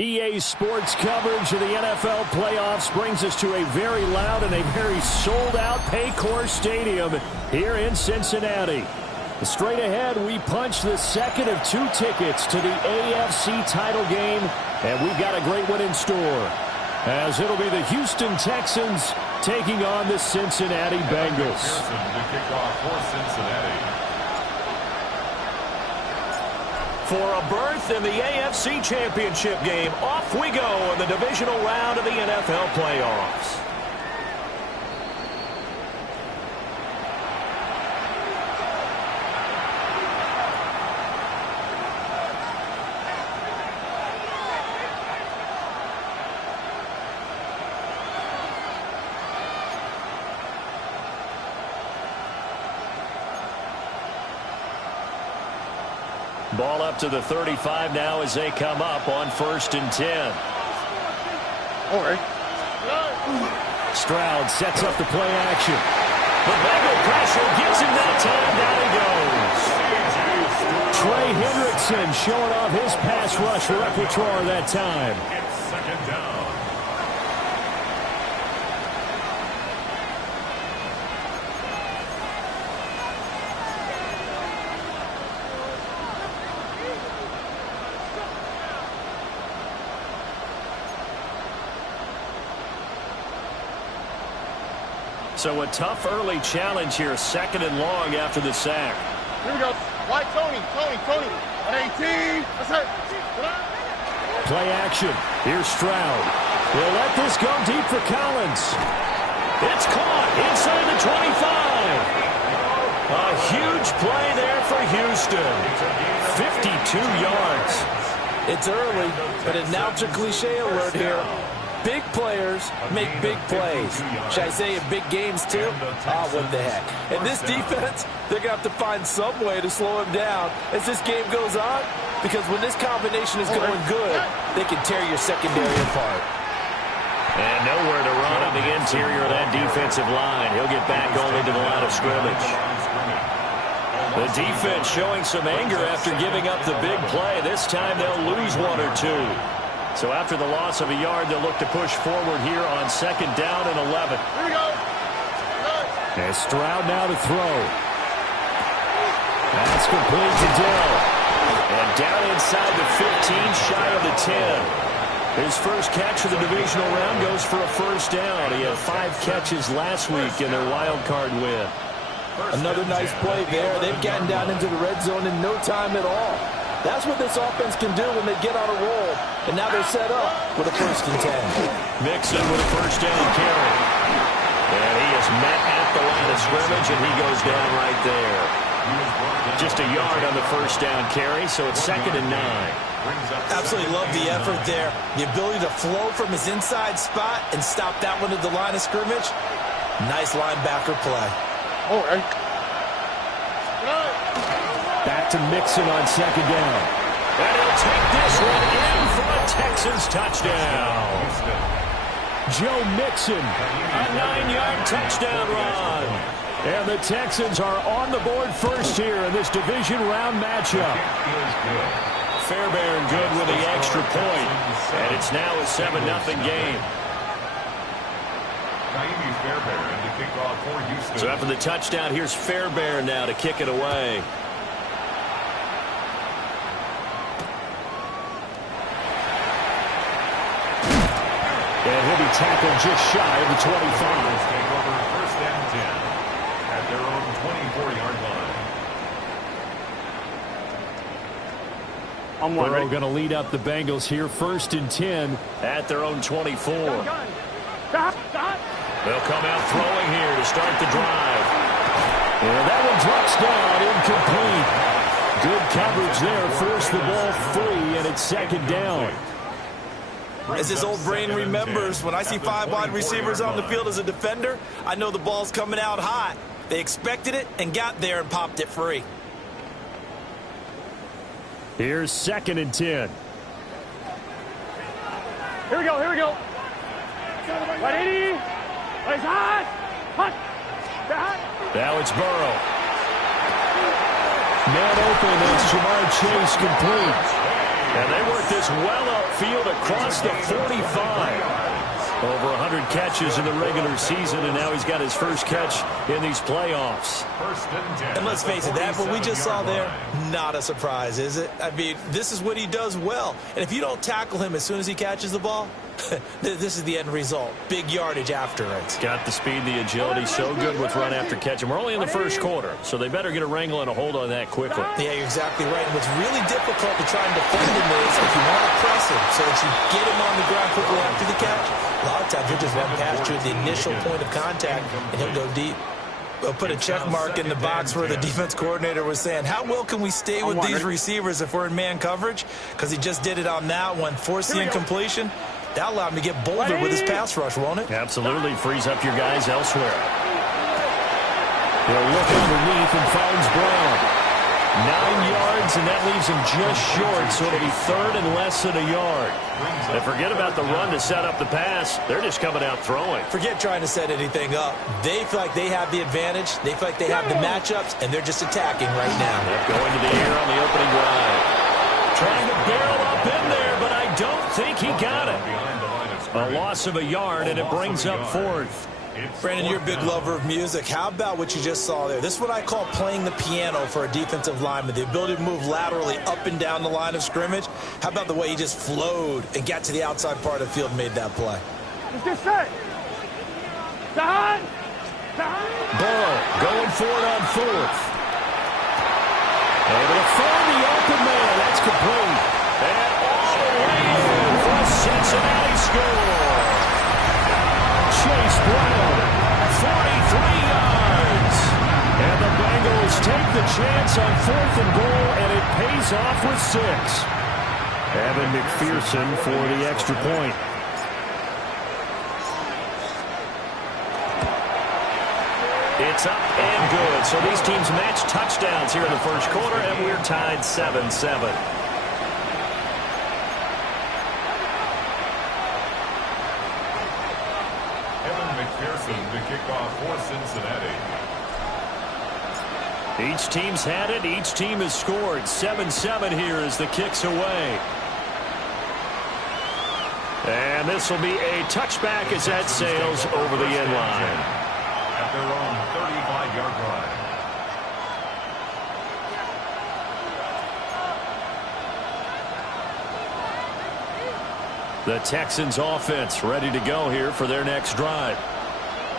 EA Sports coverage of the NFL playoffs brings us to a very loud and a very sold-out Paycor Stadium here in Cincinnati. Straight ahead, we punch the second of 2 tickets to the AFC title game, and we've got a great one in store, as it'll be the Houston Texans taking on the Cincinnati Bengals. For a berth in the AFC Championship game, off we go in the divisional round of the NFL playoffs. Ball up to the 35 now as they come up on 1st and 10. All right. Stroud sets up the play action. The Bengal pressure gives him that time. Down he goes. Trey Hendrickson showing off his pass rush repertoire that time. It's 2nd down. So a tough early challenge here, 2nd and long after the sack. Here we go. White, Tony. On 18. That's it. Play action. Here's Stroud. He'll let this go deep for Collins. It's caught inside the 25. A huge play there for Houston. 52 yards. It's early, but a now-to cliche alert here. Big players make big plays. Should I say in big games, too? What the heck. And this defense, they're going to have to find some way to slow him down as this game goes on, because when this combination is going good, they can tear your secondary apart. And nowhere to run on the interior of that defensive line. He'll get back only to the line of scrimmage. The defense showing some anger after giving up the big play. This time they'll lose 1 or 2. So after the loss of a yard, they'll look to push forward here on 2nd down and 11. Here we go. And Stroud now to throw. That's complete to Dill. And down inside the 15, shy of the 10. His first catch of the divisional round goes for a 1st down. He had 5 catches last week in their wild card win. Another nice play there. They've gotten down into the red zone in no time at all. That's what this offense can do when they get on a roll. And now they're set up with a 1st and 10. Mixon with a 1st down carry. And he is met at the line of scrimmage, and he goes down right there. Just a yard on the 1st down carry, so it's 2nd and 9. Absolutely love the effort there. The ability to flow from his inside spot and stop that one at the line of scrimmage. Nice linebacker play. All right. Back to Mixon on 2nd down. And he'll take this one in for a Texans touchdown. Joe Mixon, a 9-yard touchdown run. And the Texans are on the board first here in this division round matchup. Fairbairn good with the extra point. And it's now a 7-0 game. So after the touchdown, here's Fairbairn now to kick it away. And he'll be tackled just shy of the 25. Take over 1st and 10 at their own 24-yard line. Burrow going to lead up the Bengals here, 1st and 10 at their own 24. They'll come out throwing here to start the drive. And that one drops down, incomplete. Good coverage there, forced the ball free, and it's 2nd down. As his old brain remembers, when I see 5 wide receivers on the field as a defender, I know the ball's coming out hot. They expected it and got there and popped it free. Here's 2nd and 10. Here we go. Right, 80. It's hot. Now it's Burrow. Man open, that's Jamar Chase complete. And they work this well upfield across the 45. Over 100 catches in the regular season, and now he's got his first catch in these playoffs. And let's face it, that what we just saw there, not a surprise, is it? I mean, this is what he does well. And if you don't tackle him as soon as he catches the ball, this is the end result. Big yardage after it. Got the speed, the agility, so good with run after catch. And we're only in the first quarter, so they better get a wrangle and a hold on that quickly. Yeah, you're exactly right. And what's really difficult to try and defend him is if you want to press him so that you get him on the ground quickly after the catch, a lot of times he'll just run past you at the initial point of contact, and he'll go deep. We'll put a check mark in the box where the defense coordinator was saying, how well can we stay with these receivers if we're in man coverage? Because he just did it on that one, forced the incompletion. That allowed him to get bolder with his pass rush, won't it? Absolutely. Frees up your guys elsewhere. He'll look underneath and finds Brown. 9 yards, and that leaves him just short, so it'll be third and less than a yard. And forget about the run to set up the pass. They're just coming out throwing. Forget trying to set anything up. They feel like they have the advantage. They feel like they have the matchups, and they're just attacking right now. Going to the air on the opening drive. Trying to barrel up in there, but I don't think he got it. A loss of a yard, and it brings up fourth. Brandon, you're a big lover of music. How about what you just saw there? This is what I call playing the piano for a defensive lineman, the ability to move laterally up and down the line of scrimmage. How about the way he just flowed and got to the outside part of the field and made that play? Just set. Down. Burrow going for it on fourth. Able to find the open man. That's complete. And all the way in for Cincinnati score. Chase Brown, 43 yards. And the Bengals take the chance on 4th and goal, and it pays off with 6. Evan McPherson for the extra point. It's up and good. So these teams match touchdowns here in the first quarter, and we're tied 7-7. The kickoff for Cincinnati. Each team's had it. Each team has scored. 7-7 here as the kick's away. And this will be a touchback as that sails over the end line. At their own 35-yard line. The Texans offense ready to go here for their next drive.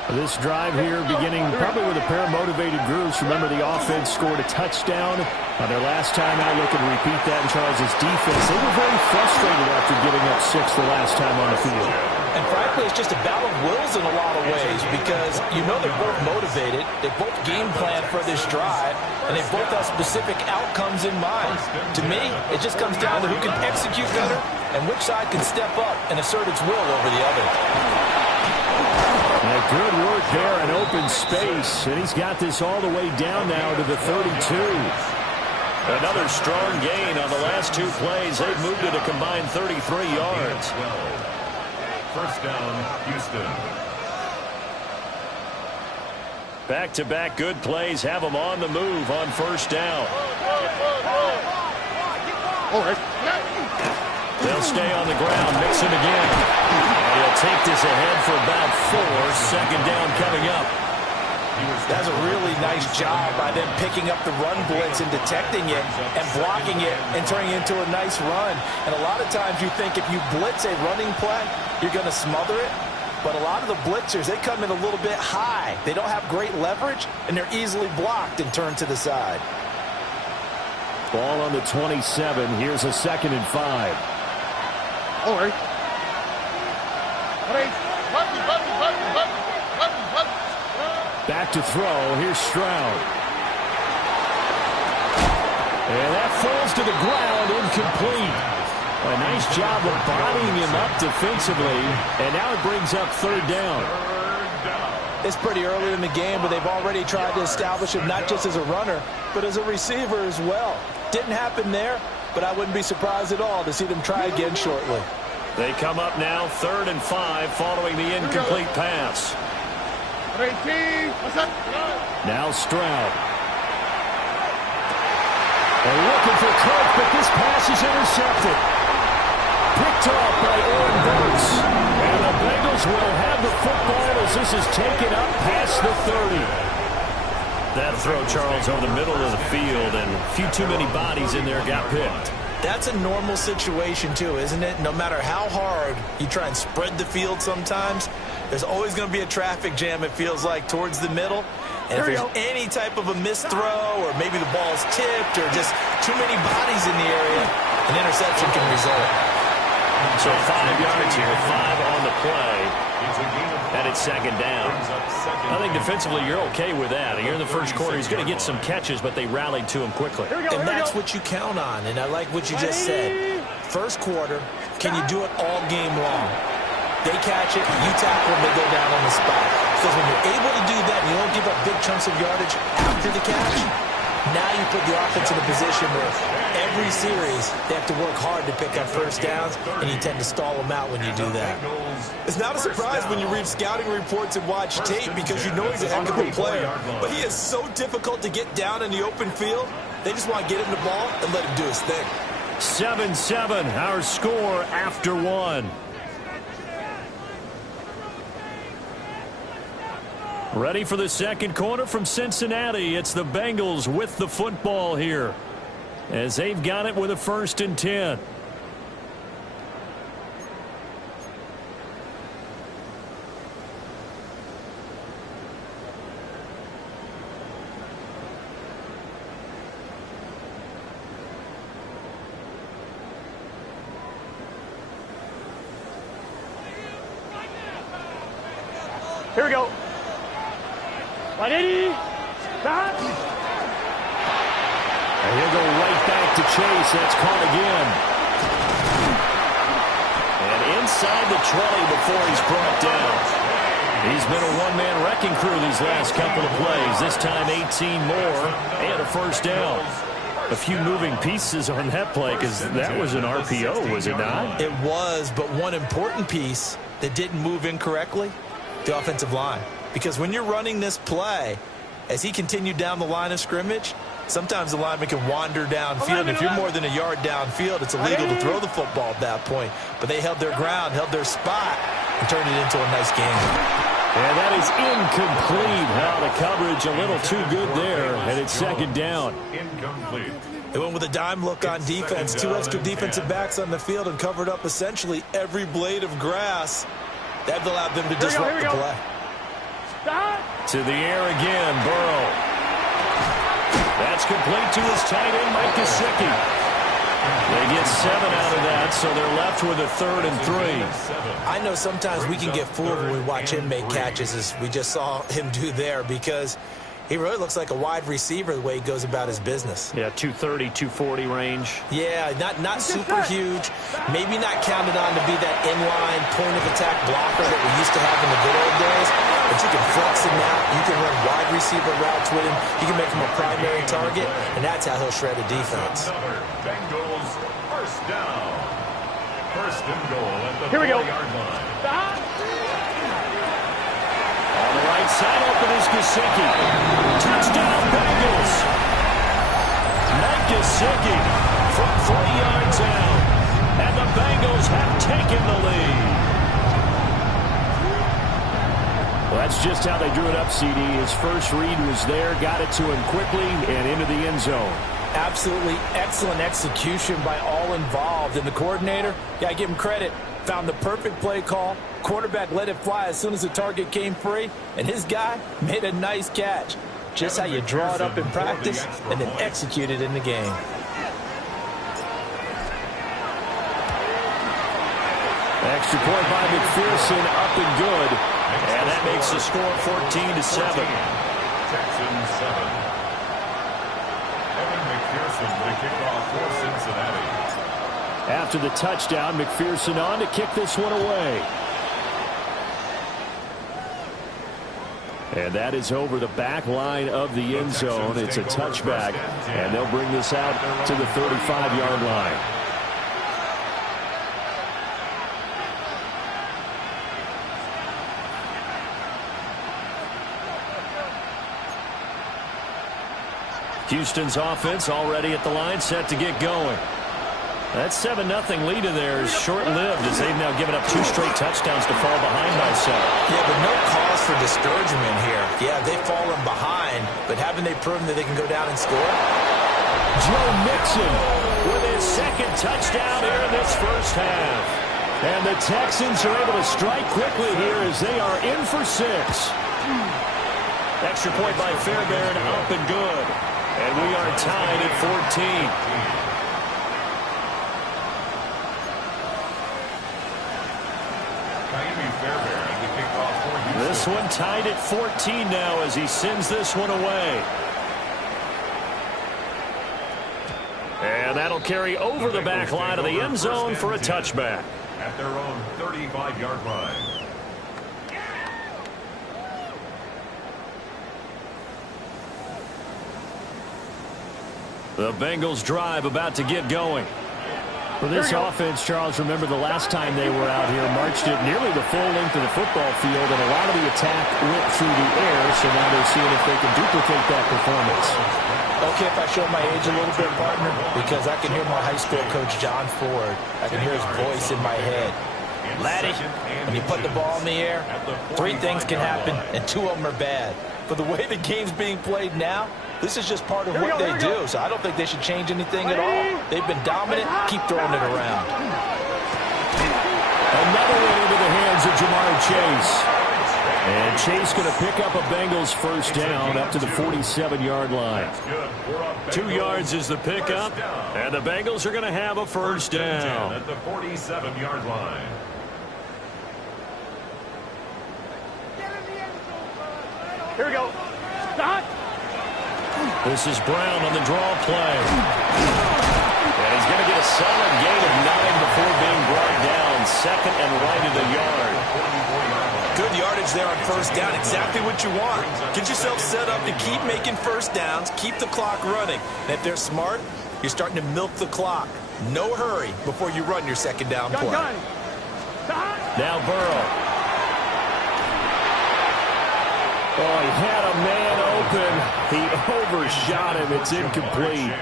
This drive here beginning probably with a pair of motivated groups. Remember, the offense scored a touchdown on their last time out. Looking to repeat that in Charles' defense. They were very frustrated after giving up 6 the last time on the field. And frankly, it's just a battle of wills in a lot of ways because you know they're both motivated. They both game plan for this drive, and they both have specific outcomes in mind. To me, it just comes down to who can execute better and which side can step up and assert its will over the other. Good work there in open space, and he's got this all the way down now to the 32. Another strong gain on the last 2 plays. They've moved it a combined 33 yards. First down, Houston. Back-to-back good plays have them on the move on first down. They'll stay on the ground, mix it again. And he'll take this ahead for about 4. Second down coming up. That's a really nice job by them picking up the run blitz and detecting it and blocking it and turning it into a nice run. And a lot of times you think if you blitz a running play, you're going to smother it. But a lot of the blitzers, they come in a little bit high. They don't have great leverage, and they're easily blocked and turned to the side. Ball on the 27. Here's a 2nd and 5. Back to throw. Here's Stroud. And that falls to the ground, incomplete. A nice job of bodying him up defensively, and now it brings up 3rd down. It's pretty early in the game, but they've already tried to establish him not just as a runner, but as a receiver as well. Didn't happen there, but I wouldn't be surprised at all to see them try again shortly. They come up now 3rd and 5 following the incomplete pass. Now Stroud. And looking for Cook, but this pass is intercepted. Picked off by Oren Burks. And the Bengals will have the football as this is taken up past the 30. That throw, Charles, over the middle of the field, and a few too many bodies in there got picked. That's a normal situation, too, isn't it? No matter how hard you try and spread the field sometimes, there's always going to be a traffic jam, it feels like, towards the middle. And if there's any type of a missed throw, or maybe the ball's tipped, or just too many bodies in the area, an interception can result. So 5 yards here, 5 on the play, and it's second down. I think defensively you're okay with that. Here in the first quarter, he's going to get some catches, but they rallied to him quickly. And that's what you count on, and I like what you just said. First quarter, can you do it all game long? They catch it, you tackle them, they go down on the spot. Because when you're able to do that, and you don't give up big chunks of yardage after the catch, now you put the offense in a position where every series they have to work hard to pick up first downs, and you tend to stall them out when you do that. It's not a surprise when you read scouting reports and watch tape because you know he's a heck of a player. But he is so difficult to get down in the open field. They just want to get him the ball and let him do his thing. 7-7, our score after one. Ready for the second quarter from Cincinnati. It's the Bengals with the football here, as they've got it with a 1st and 10. Here we go. 180. Stop. And he'll go right back to Chase. That's caught again. And inside the 20 before he's brought down. He's been a one-man wrecking crew these last couple of plays. This time 18 more and a first down. A few moving pieces on that play because that was an RPO, was it not? It was, but one important piece that didn't move incorrectly, the offensive line. Because when you're running this play, as he continued down the line of scrimmage, sometimes the lineman can wander downfield. And if you're more than a yard downfield, it's illegal to throw the football at that point. But they held their ground, held their spot, and turned it into a nice game. And that is incomplete. Now the coverage a little too good there, and it's second down. Incomplete. They went with a dime look on defense. 2 extra defensive backs on the field and covered up essentially every blade of grass. That allowed them to disrupt the play. To the air again, Burrow. That's complete to his tight end, Mike Gesicki. They get 7 out of that, so they're left with a 3rd and 3. I know sometimes we can get fooled when we watch him make catches, as we just saw him do there, because he really looks like a wide receiver the way he goes about his business. Yeah, 230, 240 range. Yeah, not super huge. Maybe not counted on to be that inline point-of-attack blocker that we used to have in the good old days. But you can flex him out. You can run wide receiver routes with him. You can make him a primary target, and that's how he'll shred a defense. Bengals first down. 1st and goal at the 4-yard line. On the right side, open is Gesicki. Touchdown, Bengals. Mike Gesicki from 3 yards out. And the Bengals have taken the lead. Well, that's just how they drew it up, CD. His first read was there, got it to him quickly, and into the end zone. Absolutely excellent execution by all involved. And the coordinator, yeah, I give him credit, found the perfect play call. Quarterback let it fly as soon as the target came free, and his guy made a nice catch. Just how you draw it up in practice and then execute it in the game. Extra point by McPherson, up and good. And that makes the score 14-7. Texans 7. Evan McPherson to kick off for Cincinnati. After the touchdown, McPherson on to kick this one away. And that is over the back line of the end zone. It's a touchback, and they'll bring this out to the 35-yard line. Houston's offense already at the line, set to get going. That 7-0 lead in there is short-lived as they've now given up 2 straight touchdowns to fall behind by 7. Yeah, but no cause for discouragement here. Yeah, they've fallen behind, but haven't they proven that they can go down and score? Joe Mixon with his 2nd touchdown here in this first half. And the Texans are able to strike quickly here as they are in for 6. Extra point by Fairbairn, up and good. And we are tied at 14. This one tied at 14 now as he sends this one away. And that'll carry over the back line of the end zone for a touchback. At their own 35-yard line. The Bengals drive about to get going. For this offense, Charles, remember the last time they were out here, marched it nearly the full length of the football field, and a lot of the attack went through the air, so now they're seeing if they can duplicate that performance. Okay, if I show my age a little bit, partner, because I can hear my high school coach, John Ford. I can hear his voice in my head. Laddie, when you put the ball in the air, 3 things can happen, and 2 of them are bad. But the way the game's being played now, this is just part of what they do, so I don't think they should change anything at all. They've been dominant. Keep throwing it around. Another one into the hands of Jamar Chase. And Chase going to pick up a Bengals first down up to the 47-yard line. 2 yards is the pickup, and the Bengals are going to have a first down. At the 47-yard line. Here we go. Stop. This is Brown on the draw play. And he's going to get a solid gain of 9 before being brought down. 2nd and right of the yard. Good yardage there on first down. Exactly what you want. Get yourself set up to keep making first downs. Keep the clock running. And if they're smart, you're starting to milk the clock. No hurry before you run your 2nd down play. Now Burrow. Oh, he had a man open. He overshot him. It's incomplete.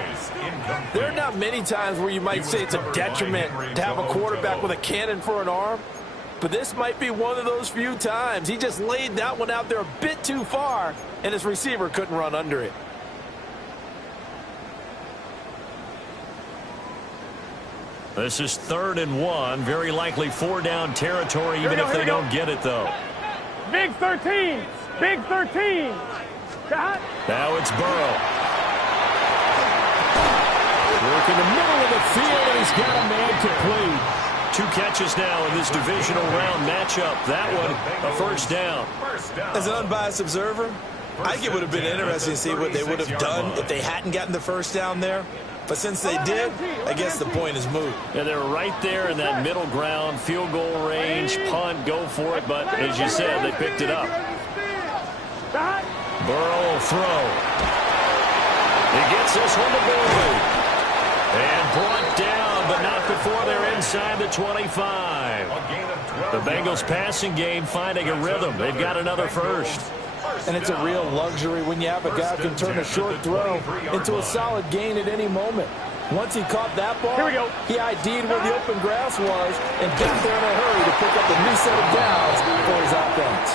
There are not many times where you might say it's a detriment to have a quarterback with a cannon for an arm, but this might be one of those few times. He just laid that one out there a bit too far, and his receiver couldn't run under it. This is 3rd and 1. Very likely 4-down territory, even if they don't get it, though. Big 13. Big 13. Now it's Burrow. Work in the middle of the field, and he's got a man complete. 2 catches now in this divisional round matchup. That one, a first down. As an unbiased observer, I think it would have been interesting to see what they would have done if they hadn't gotten the first down there. But since they did, I guess the point is moot. And they're right there in that middle ground, field goal range, punt, go for it. But as you said, they picked it up. Burrow will throw. He gets this one to Boyd. And brought down, but not before they're inside the 25. The Bengals passing game finding a rhythm. They've got another first. And it's a real luxury when you have a guy who can turn a short throw into a solid gain at any moment. Once he caught that ball, he ID'd where the open grass was and got there in a hurry to pick up a new set of downs for his offense.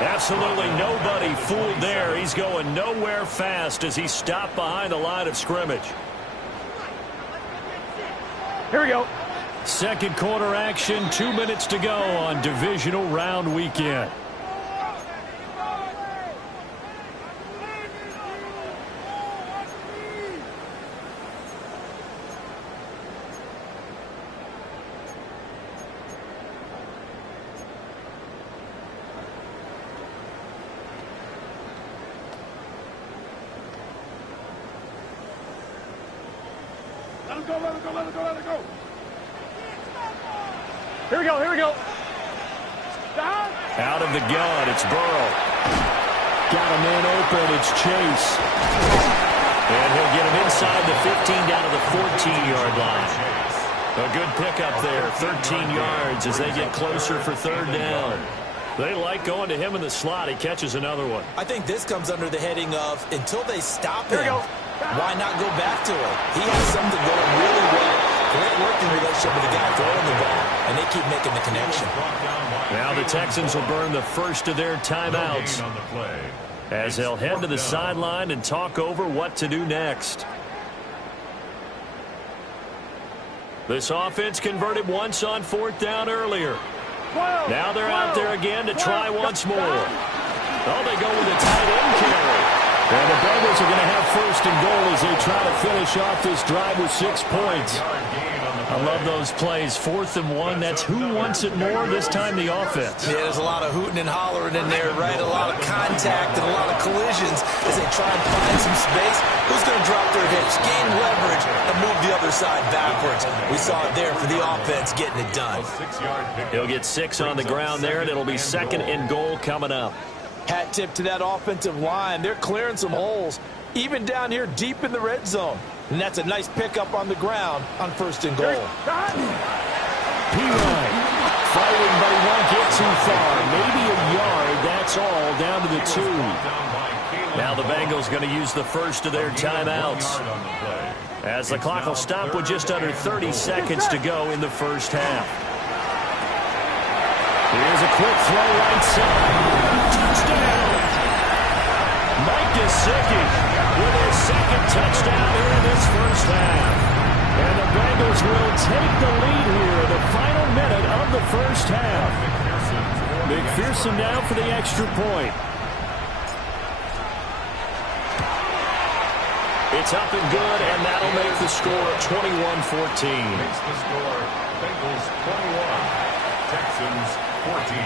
Absolutely nobody fooled there. He's going nowhere fast as he stopped behind the line of scrimmage. Here we go. 2nd quarter action, 2 minutes to go on divisional round weekend. Let it go. Here we go, here we go. Stop. Out of the gun, it's Burrow. Got a man open, it's Chase. And he'll get him inside the 15 down to the 14-yard line. A good pickup there, 13 yards as they get closer for 3rd down. They like going to him in the slot. He catches another one. I think this comes under the heading of until they stop him, why not go back to it? He has something going really well. Great working relationship with the guy throwing the ball, and they keep making the connection. Now the Texans will burn the first of their timeouts as they'll head to the sideline and talk over what to do next. This offense converted once on 4th down earlier. Now they're out there again to try once more. Oh, they go with a tight end carry. And the Bengals are going to have 1st and goal as they try to finish off this drive with 6 points. I love those plays. 4th and 1. That's who wants it more, this time the offense. Yeah, there's a lot of hooting and hollering in there, right? A lot of contact and a lot of collisions as they try and find some space. Who's going to drop their hips, gain leverage, and move the other side backwards? We saw it there for the offense getting it done. He'll get 6 on the ground there, and it'll be 2nd and goal coming up. Hat tip to that offensive line. They're clearing some holes, even down here deep in the red zone. And that's a nice pickup on the ground on 1st and goal. P-Line fighting, but he won't get too far. Maybe a yard, that's all, down to the 2. Now the Bengals going to use the first of their timeouts as the clock will stop with just under 30 seconds to go in the first half. Here's a quick throw right side. Touchdown! Mike Gesicki with his 2nd touchdown here in this first half. And the Bengals will take the lead here in the final minute of the first half. McPherson now for the extra point. It's up and good, and that'll make the score 21-14. Makes the score Bengals 21, Texans 14.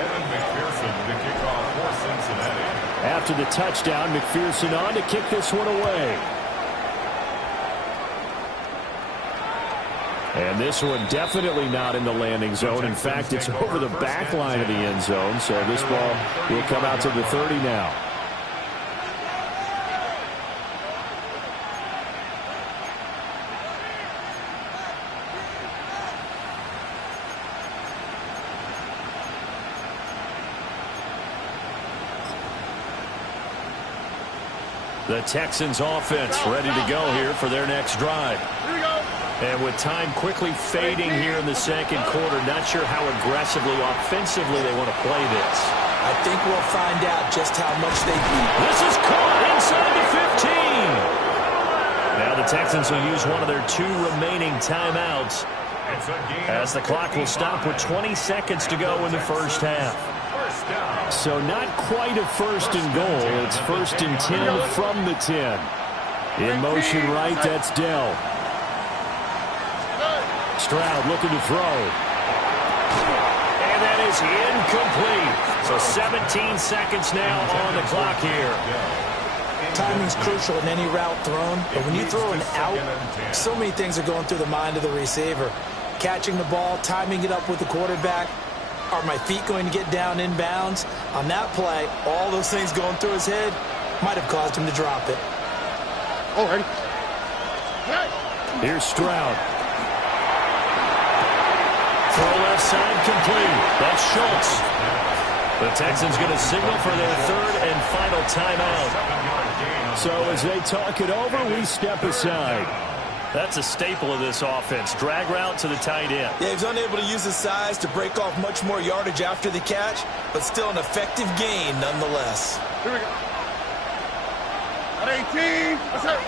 Evan McPherson to kick off for Cincinnati. After the touchdown, McPherson on to kick this one away. And this one definitely not in the landing zone. In fact, it's over the back line of the end zone. So this ball will come out to the 30 now. The Texans offense ready to go here for their next drive. And with time quickly fading here in the 2nd quarter, not sure how aggressively, offensively they want to play this. I think we'll find out just how much they need. This is caught inside the 15. Now the Texans will use one of their 2 remaining timeouts as the clock will stop with 20 seconds to go in the first half. So not quite a 1st and goal. It's 1st and 10 from the 10. In motion right, that's Dell. Stroud looking to throw. And that is incomplete. So 17 seconds now on the clock here. Timing's crucial in any route thrown, but when you throw an out, so many things are going through the mind of the receiver. Catching the ball, timing it up with the quarterback. Are my feet going to get down inbounds? On that play, all those things going through his head might have caused him to drop it. Alrighty. Here's Stroud. Throw left side complete. That's Schultz. The Texans going to signal for their 3rd and final timeout. So as they talk it over, we step aside. That's a staple of this offense. Drag route to the tight end. Yeah, he's unable to use his size to break off much more yardage after the catch, but still an effective gain nonetheless. Here we go. At 18. That's it.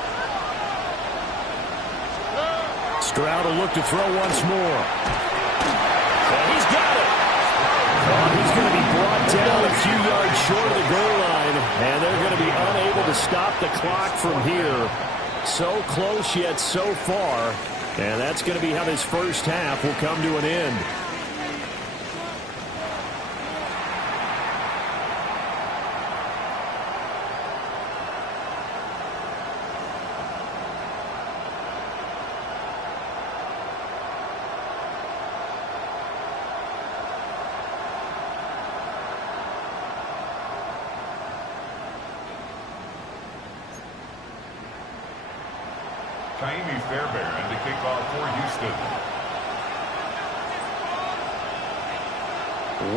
Stroud will look to throw once more. And he's got it. Oh, he's going to be brought down a few yards short of the goal line, and they're going to be unable to stop the clock from here. So close yet so far, and that's going to be how this first half will come to an end. Taimi Fairbairn to kick off for Houston.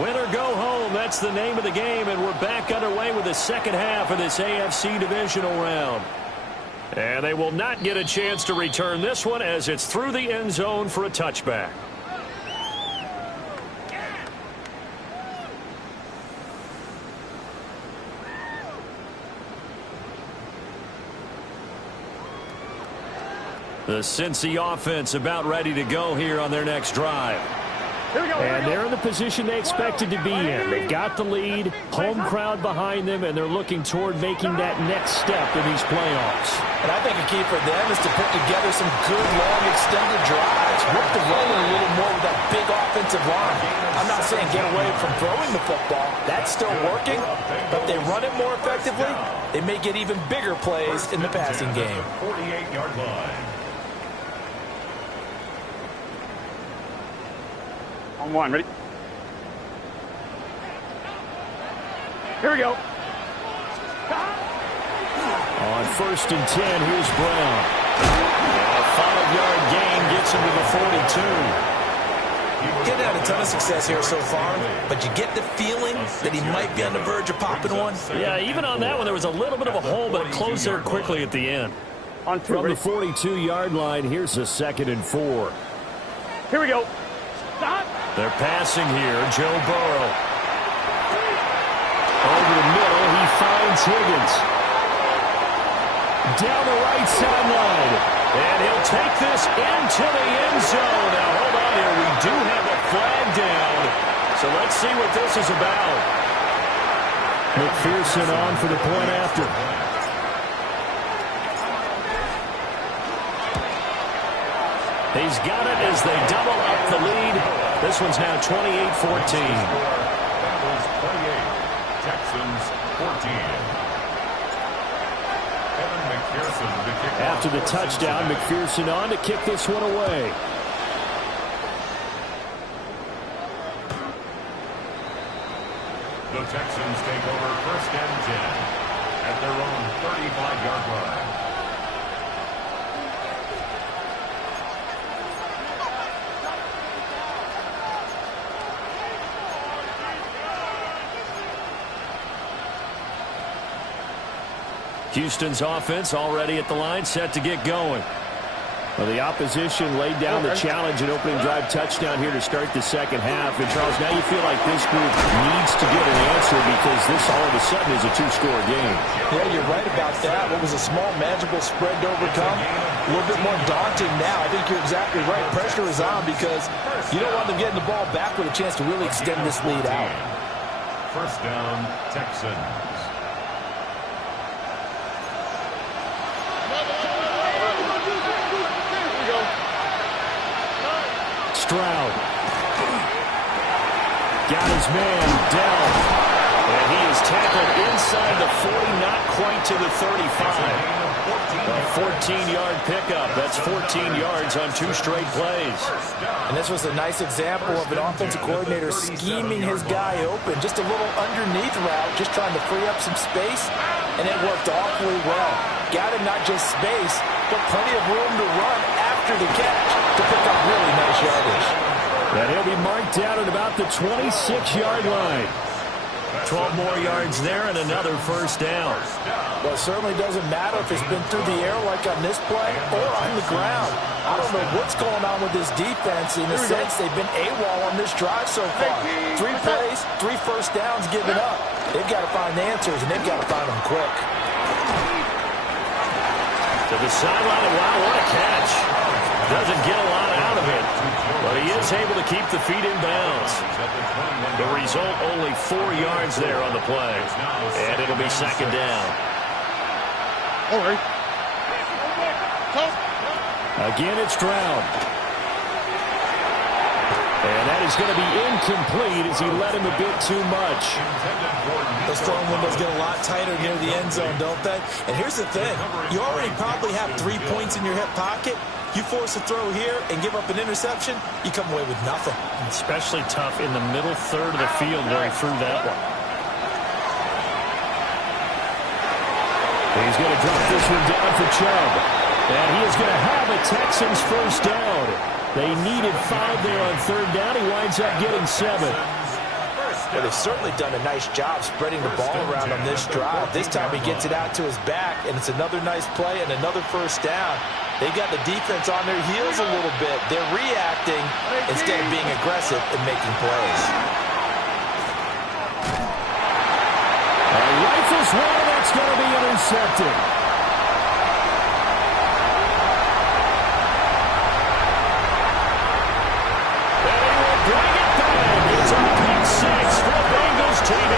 Win or go home, that's the name of the game, and we're back underway with the second half of this AFC Divisional round. And they will not get a chance to return this one as it's through the end zone for a touchback. The Cincy offense about ready to go here on their next drive. And they're in the position they expected to be in. They got the lead, home crowd behind them, and they're looking toward making that next step in these playoffs. And I think a key for them is to put together some good, long, extended drives. Work the running a little more with that big offensive line. I'm not saying get away from throwing the football. That's still working. But if they run it more effectively, they may get even bigger plays in the passing game. 48-yard line. On one, ready? Here we go. On 1st and 10, here's Brown. A 5-yard gain gets him to the 42. Getting had a ton of success here so far, but you get the feeling that he might be on the verge of popping one. Yeah, even on that one, there was a little bit of a hole, but it closed there quickly at the end. On two, From the ready? 42-yard line, here's a 2nd and 4. Here we go. Stop. They're passing here. Joe Burrow. Over the middle, he finds Higgins. Down the right sideline. And he'll take this into the end zone. Now, hold on here. We do have a flag down. So let's see what this is about. McPherson on for the point after. He's got it as they double up the lead. This one's now 28-14. Bengals 28, Texans 14. Evan McPherson to kick off. After the touchdown, McPherson on to kick this one away. The Texans take over 1st and 10 at their own 35-yard line. Houston's offense already at the line, set to get going. Well, the opposition laid down the challenge and opening drive touchdown here to start the second half. And, Charles, now you feel like this group needs to get an answer because this all of a sudden is a 2-score game. Yeah, you're right about that. What was a small, manageable spread to overcome, a little bit more daunting now. I think you're exactly right. Pressure is on because you don't want them getting the ball back with a chance to really extend this lead out. 1st down, Texans. Stroud. Got his man down. And he is tackled inside the 40, not quite to the 35. A 14-yard pickup. That's 14 yards on 2 straight plays. And this was a nice example of an offensive coordinator scheming his guy open. Just a little underneath route, just trying to free up some space. And it worked awfully well. Got him not just space, but plenty of room to run after the catch to pick up really nice yardage. And he'll be marked down at about the 26-yard line. 12 more yards there and another 1st down. Well, it certainly doesn't matter if it's been through the air like on this play or on the ground. I don't know what's going on with this defense. In a sense, they've been AWOL on this drive so far. 3 plays, 3 1st downs given up. They've got to find answers, and they've got to find them quick. To the sideline, wow, what a catch. Doesn't get a lot out of it, but he is able to keep the feet in bounds. The result, only 4 yards there on the play, and it'll be 2nd down. Again, it's Stroud. And that is going to be incomplete as he led him a bit too much. Those throwing windows get a lot tighter near the end zone, don't they? And here's the thing. You already probably have 3 points in your hip pocket. You force a throw here and give up an interception, you come away with nothing. Especially tough in the middle third of the field where he threw that one. He's going to drop this one down for Chubb. And he is going to have a Texans 1st down. They needed 5 there on 3rd down. He winds up getting 7. Well, they've certainly done a nice job spreading the ball around on this drive. This time he gets it out to his back, and it's another nice play and another first down. They got the defense on their heels a little bit. They're reacting instead of being aggressive and making plays. Rifles one, that's going to be intercepted. And he will bring it back. It's a pick six for the Bengals TD.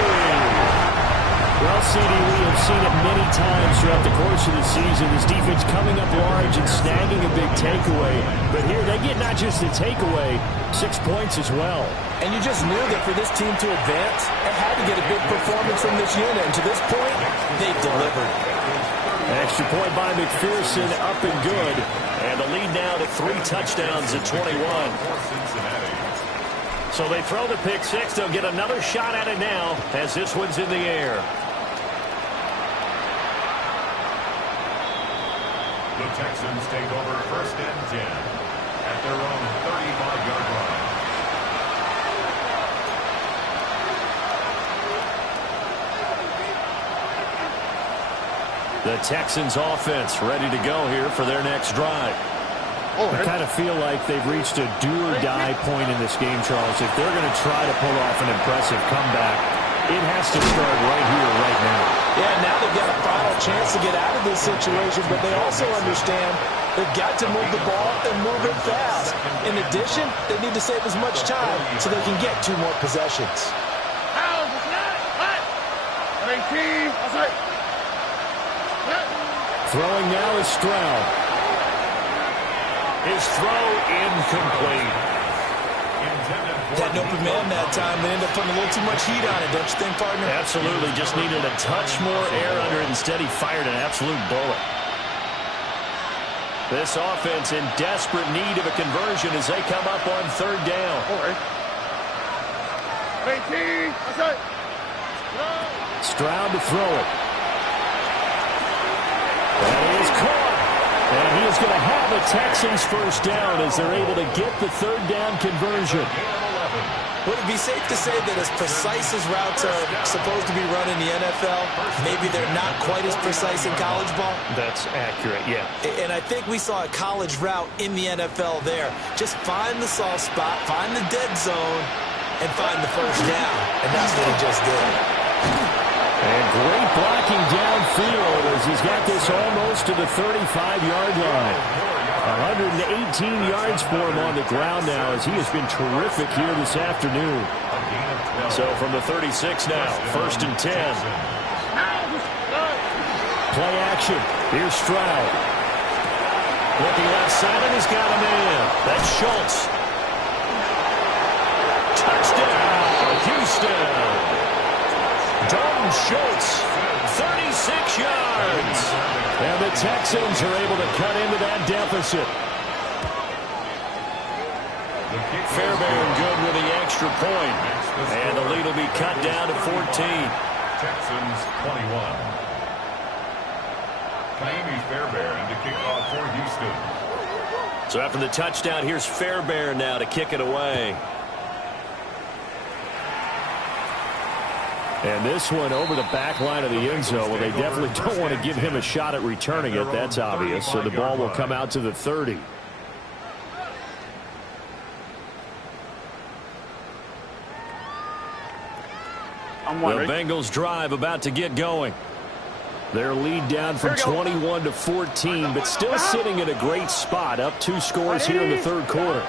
Well, CD, we have seen it many times throughout the course of the season. This defense coming up large and snagging a big takeaway. But here they get not just the takeaway, 6 points as well. And you just knew that for this team to advance, it had to get a big performance from this unit. And to this point, they've delivered. An extra point by McPherson, up and good. And the lead now to 3 touchdowns at 21. So they throw the pick six. They'll get another shot at it now as this one's in the air. The Texans take over 1st and 10 at their own 35-yard line. The Texans offense ready to go here for their next drive. I kind of feel like they've reached a do-or-die point in this game, Charles. If they're going to try to pull off an impressive comeback, it has to start right here, right now. Yeah, now they've got a final chance to get out of this situation, but they also understand they've got to move the ball and move it fast. In addition, they need to save as much time so they can get 2 more possessions. Throwing now is Stroud. His throw incomplete. Had an open man that time. They ended up putting a little too much heat on it, don't you think, partner? Absolutely. Just needed a touch more air under it. Instead, he fired an absolute bullet. This offense in desperate need of a conversion as they come up on 3rd down. Stroud to throw it. And he is caught. And he is going to have a Texans first down as they're able to get the 3rd down conversion. Would it be safe to say that as precise as routes are supposed to be run in the NFL, maybe they're not quite as precise in college ball? That's accurate, yeah. And I think we saw a college route in the NFL there. Just find the soft spot, find the dead zone, and find the first down. And that's what he just did. And great blocking downfield as he's got this almost to the 35-yard line. 118 yards for him on the ground now as he has been terrific here this afternoon. So from the 36 now, 1st and 10. Play action. Here's Stroud. Looking left side, and he's got a man. That's Schultz. Touchdown, Houston. Dalton Schultz, 36 yards. And the Texans are able to cut into that deficit. Fairbairn good with the extra point. And the lead will be cut down to 14. Texans 21. Kaimi Fairbairn to kick off for Houston. So after the touchdown, here's Fairbairn now to kick it away. And this one over the back line of the end zone. Well, they definitely don't want to give him a shot at returning it. That's obvious. So the ball will come out to the 30. The Bengals drive about to get going. Their lead down from 21 to 14, but still sitting in a great spot. Up 2 scores here in the 3rd quarter.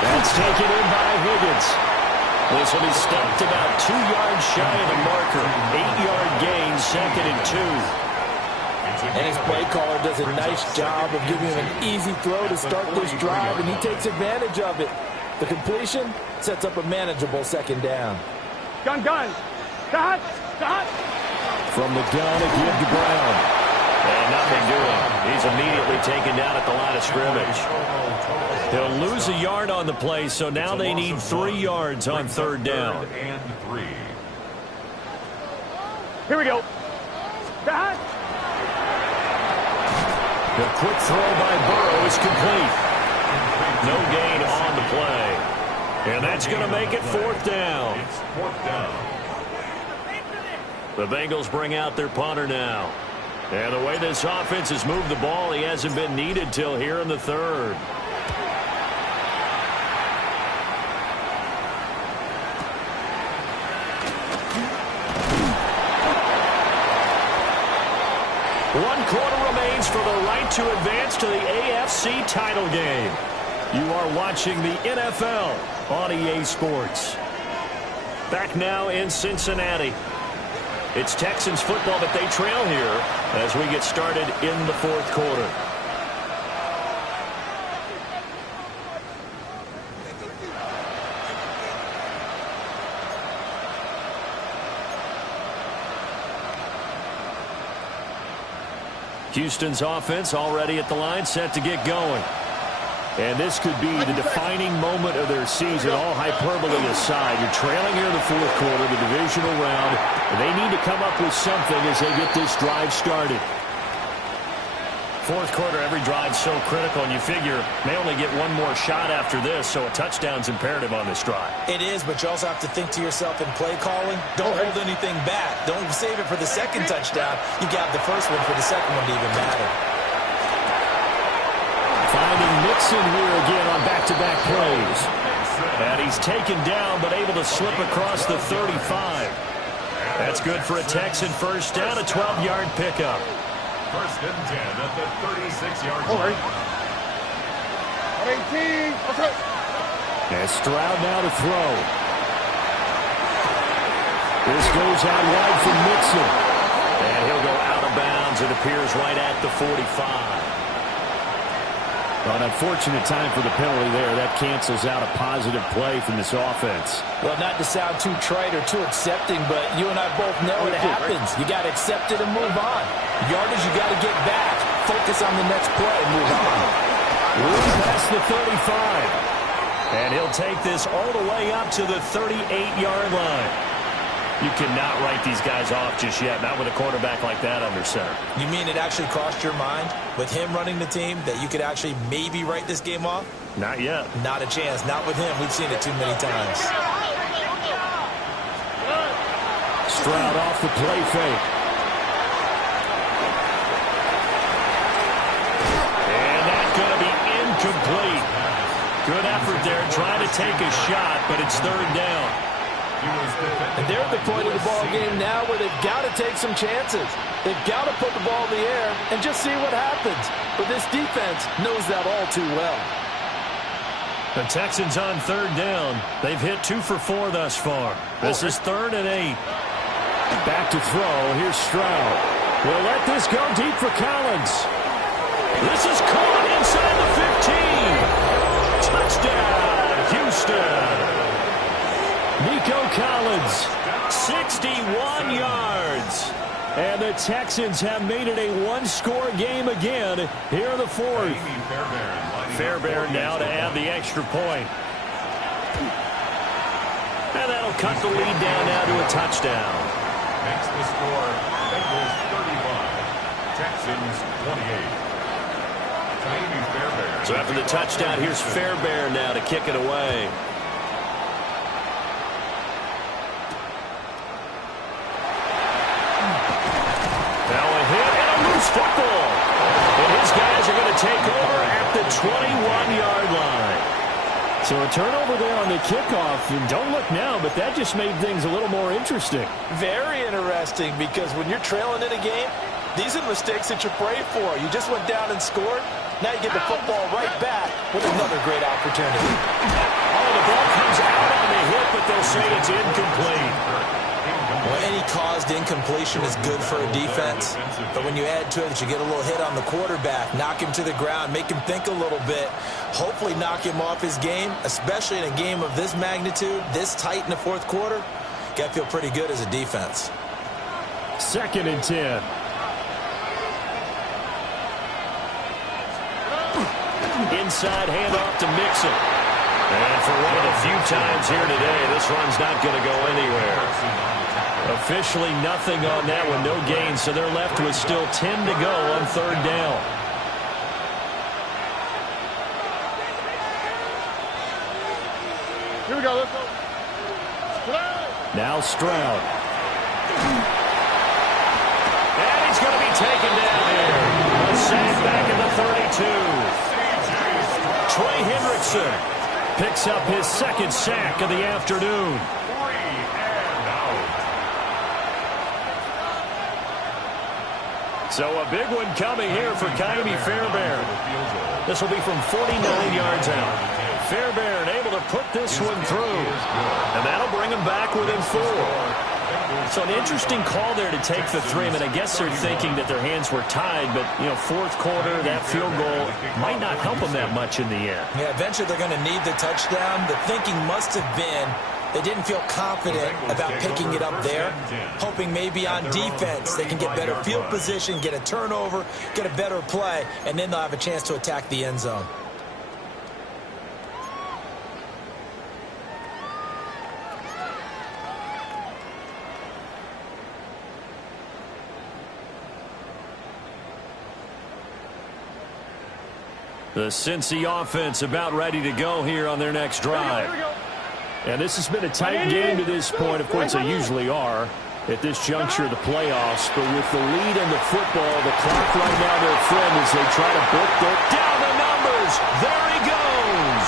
That's taken in by Higgins. This will be stopped about 2 yards shy of the marker. 8-yard gain, 2nd and 2. And his play caller does a nice job of giving him an easy throw to start this drive, and he takes advantage of it. The completion sets up a manageable 2nd down. Gun. Got. From the gun, a give to Brown. And nothing doing. He's immediately taken down at the line of scrimmage. He'll lose a yard on the play, so now they need 3 yards on 3rd down. And 3. Here we go. Got. The quick throw by Burrow is complete. No gain on the play. And that's going to make it 4th down. It's 4th down. The Bengals bring out their punter now. And the way this offense has moved the ball, he hasn't been needed till here in the 3rd. One quarter remains for the right to advance to the AFC title game. You are watching the NFL on EA Sports. Back now in Cincinnati. It's Texans football, but they trail here as we get started in the 4th quarter. Houston's offense already at the line, set to get going. And this could be the defining moment of their season, all hyperbole aside. You're trailing here in the 4th quarter, the divisional round, and they need to come up with something as they get this drive started. 4th quarter, every drive's so critical, and you figure may only get one more shot after this, so a touchdown's imperative on this drive. It is, but you also have to think to yourself in play calling, don't hold anything back. Don't save it for the second touchdown. You got the first one for the second one to even matter. Finding Mixon here again on back-to-back plays. And he's taken down, but able to slip across the 35. That's good for a Texan first down, a 12-yard pickup. 1st and 10 at the 36-yard line. 18. Okay. And Stroud now to throw. This goes out wide for Mixon. And he'll go out of bounds. It appears right at the 45. An unfortunate time for the penalty there. That cancels out a positive play from this offense. Well, not to sound too trite or too accepting, but you and I both know it happens. You got to accept it and move on. Yardage, you got to get back. Focus on the next play and move on. Run past the 35. And he'll take this all the way up to the 38-yard line. You cannot write these guys off just yet, not with a quarterback like that under center. You mean it actually crossed your mind with him running the team that you could actually maybe write this game off? Not yet. Not a chance. Not with him. We've seen it too many times. Stroud off the play fake. And that's going to be incomplete. Good effort there trying to take a shot, but it's 3rd down. And they're at the point of the ball game now where they've got to take some chances. They've got to put the ball in the air and just see what happens. But this defense knows that all too well. The Texans on 3rd down. They've hit 2 for 4 thus far. This is 3rd and 8. Back to throw. Here's Stroud. We'll let this go deep for Collins. This is caught inside the 15. Touchdown, Houston. Nico Collins, 61 yards. And the Texans have made it a one-score game again here in the 4th. Fairbairn now to add the extra point. And that'll cut the lead down now to a touchdown. Makes the score Bengals 35, Texans 28. So after the touchdown, here's Fairbairn now to kick it away. Football. And his guys are going to take over at the 21-yard line. So a turnover there on the kickoff. And don't look now, but that just made things a little more interesting. Very interesting, because when you're trailing in a game, these are the mistakes that you pray for. You just went down and scored. Now you get the football right back with another great opportunity. Oh, the ball comes out on the hit, but they'll say it's incomplete. Well, any caused incompletion is good for a defense, but when you add to it that you get a little hit on the quarterback, knock him to the ground, make him think a little bit, hopefully knock him off his game, especially in a game of this magnitude, this tight in the 4th quarter, got to feel pretty good as a defense. 2nd and 10. Inside handoff to Mixon. And for one of the few times here today, this run's not going to go anywhere. Officially nothing on that one, no gain, so they're left with still 10 to go on 3rd down. Here we Now Stroud. And he's going to be taken down here. A sack back at the 32. Trey Hendrickson picks up his second sack of the afternoon. So a big one coming here for Kaimi Fairbairn. This will be from 49 yards out. Fairbairn able to put this one through. And that'll bring him back within 4. So an interesting call there to take the 3. I mean, I guess they're thinking that their hands were tied, but, you know, fourth quarter, that field goal might not help them that much in the end. Yeah, eventually they're going to need the touchdown. The thinking must have been they didn't feel confident about picking it up there, hoping maybe on defense they can get better field position, get a turnover, get a better play, and then they'll have a chance to attack the end zone. The Cincy offense about ready to go here on their next drive. And this has been a tight game to this point. Of course, they usually are at this juncture of the playoffs. But with the lead in the football, the clock right now their friend as they try to book their down the numbers. There he goes.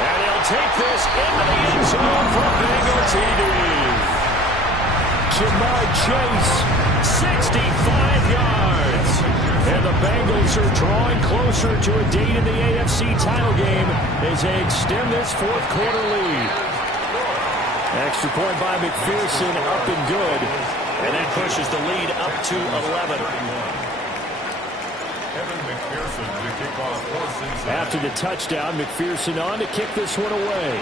And he'll take this into the end zone for Bengal TD. Jamar Chase, 65 yards. And the Bengals are drawing closer to a date in the AFC title game as they extend this fourth quarter lead. Extra point by McPherson up and good. And that pushes the lead up to 11. After the touchdown, McPherson on to kick this one away.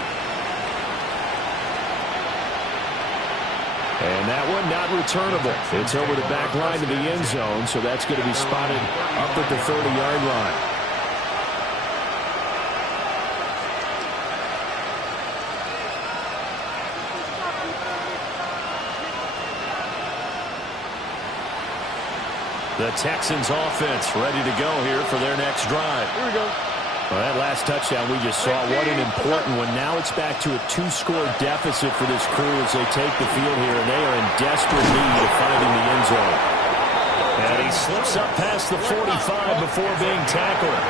And that one not returnable. It's over the back line to the end zone, so that's going to be spotted up at the 30-yard line. The Texans offense ready to go here for their next drive. Here we go. Well, that last touchdown we just saw, what an important one. Now it's back to a 2-score deficit for this crew as they take the field here, and they are in desperate need of finding the end zone. And he slips up past the 45 before being tackled.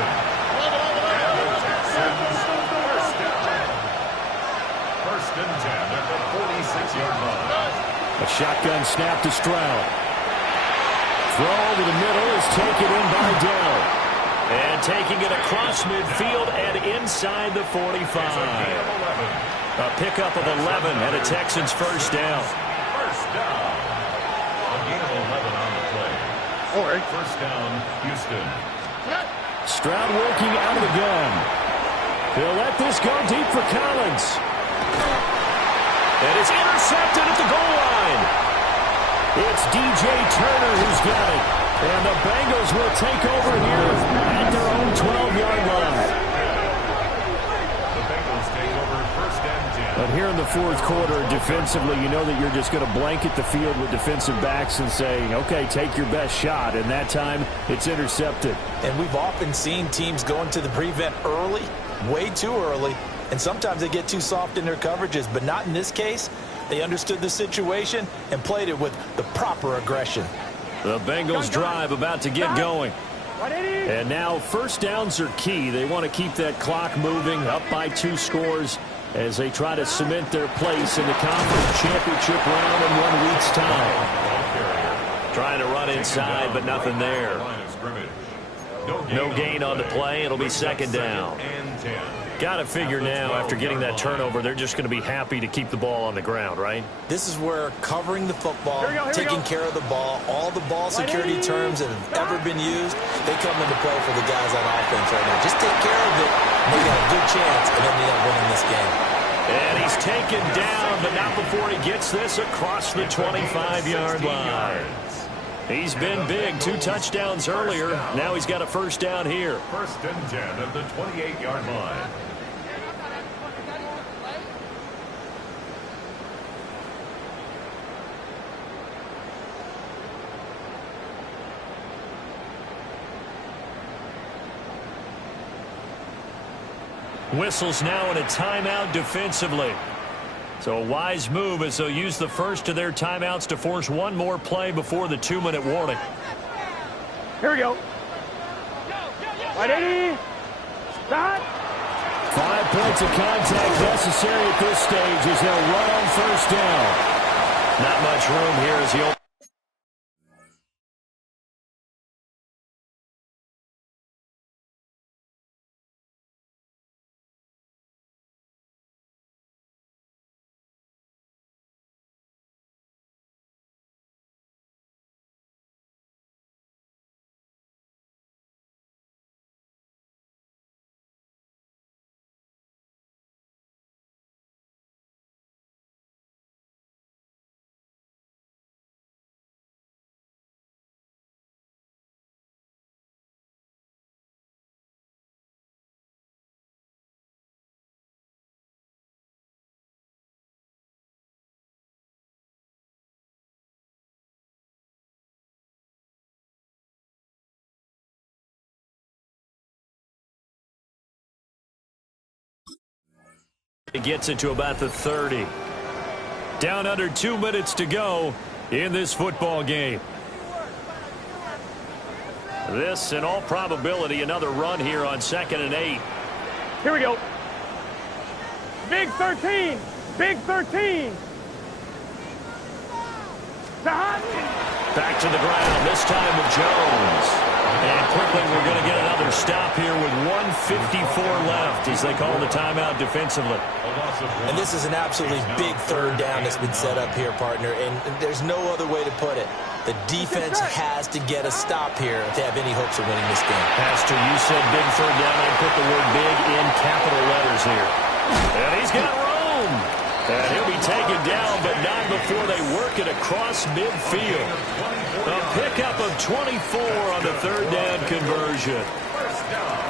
First and 10 at the 46-yard line. A shotgun snap to Stroud. Throw over the middle is taken in by Dell. And taking it across midfield and inside the 45. A pickup of 11 and a Texans first down. First down. A gain of 11 on the play. First down, Houston. Stroud working out of the gun. He'll let this go deep for Collins. And it's intercepted at the goal line. It's DJ Turner who's got it. And the Bengals will take over here at their own 12-yard line. The Bengals take over first and 10. But here in the fourth quarter, defensively, you know that you're just going to blanket the field with defensive backs and say, okay, take your best shot. And that time, it's intercepted. And we've often seen teams go into the prevent early, way too early, and sometimes they get too soft in their coverages, but not in this case. They understood the situation and played it with the proper aggression. The Bengals drive about to get going. And now first downs are key. They want to keep that clock moving, up by 2 scores as they try to cement their place in the conference championship round in 1 week's time. Trying to run inside, but nothing there. No gain on the play. It'll be second down. Got to figure now, after getting that turnover, they're just going to be happy to keep the ball on the ground, right? This is where covering the football, taking care of the ball, all the ball security terms that have ever been used, they come into play for the guys on offense right now. Just take care of it, and they got a good chance of ending up winning this game. And he's taken down, but not before he gets this across the 25-yard line. He's been big. 2 touchdowns earlier. Now he's got a first down here. First and 10 at the 28-yard line. Whistles now in a timeout defensively. So a wise move as they'll use the first of their timeouts to force one more play before the 2-minute warning. Here we go. 180. Stop. 5 points of contact necessary at this stage as they'll run on first down. Not much room here as he'll. It gets it to about the 30. Down under 2 minutes to go in this football game. This, in all probability, another run here on 2nd and 8. Here we go. Big 13. Big 13. Back to the ground, this time with Jones. And quickly, we're going to get another stop here with 1:54 left as they call the timeout defensively. And this is an absolutely big third down that's been set up here, partner, and there's no other way to put it. The defense has to get a stop here if they have any hopes of winning this game. Pastor, you said big third down. I put the word big in capital letters here. And he's got room. And he'll be taken down, but not before they work it across midfield. A pickup of 24 on the third down conversion.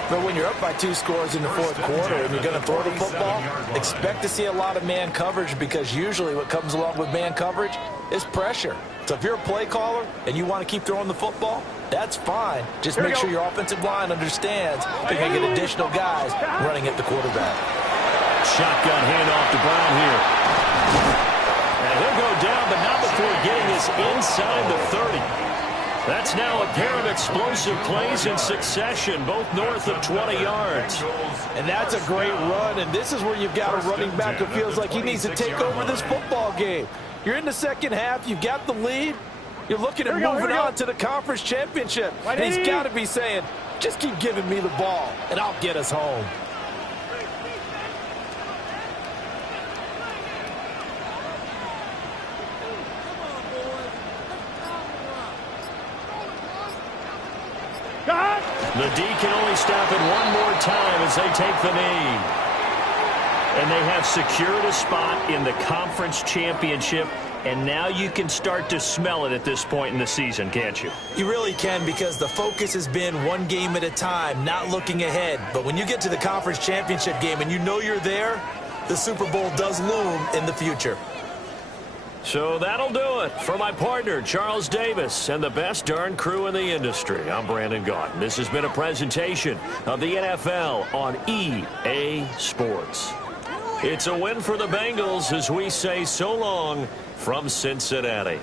But when you're up by 2 scores in the 4th quarter and you're going to throw the football, expect to see a lot of man coverage because usually what comes along with man coverage is pressure. So if you're a play caller and you want to keep throwing the football, that's fine. Just make sure your offensive line understands they're going to get additional guys running at the quarterback. Shotgun handoff to Brown here. And he'll go down, but not before getting this inside the 30. That's now a pair of explosive plays in succession, both north of 20 yards. And that's a great run, and this is where you've got a running back who feels like he needs to take over this football game. You're in the second half, you've got the lead, you're looking at moving on to the conference championship. And he's got to be saying, just keep giving me the ball, and I'll get us home. The D can only stop it one more time as they take the knee. And they have secured a spot in the conference championship, and now you can start to smell it at this point in the season, can't you? You really can, because the focus has been one game at a time, not looking ahead. But when you get to the conference championship game and you know you're there, the Super Bowl does loom in the future. So that'll do it for my partner, Charles Davis, and the best darn crew in the industry. I'm Brandon Gaudin. This has been a presentation of the NFL on EA Sports. It's a win for the Bengals as we say so long from Cincinnati.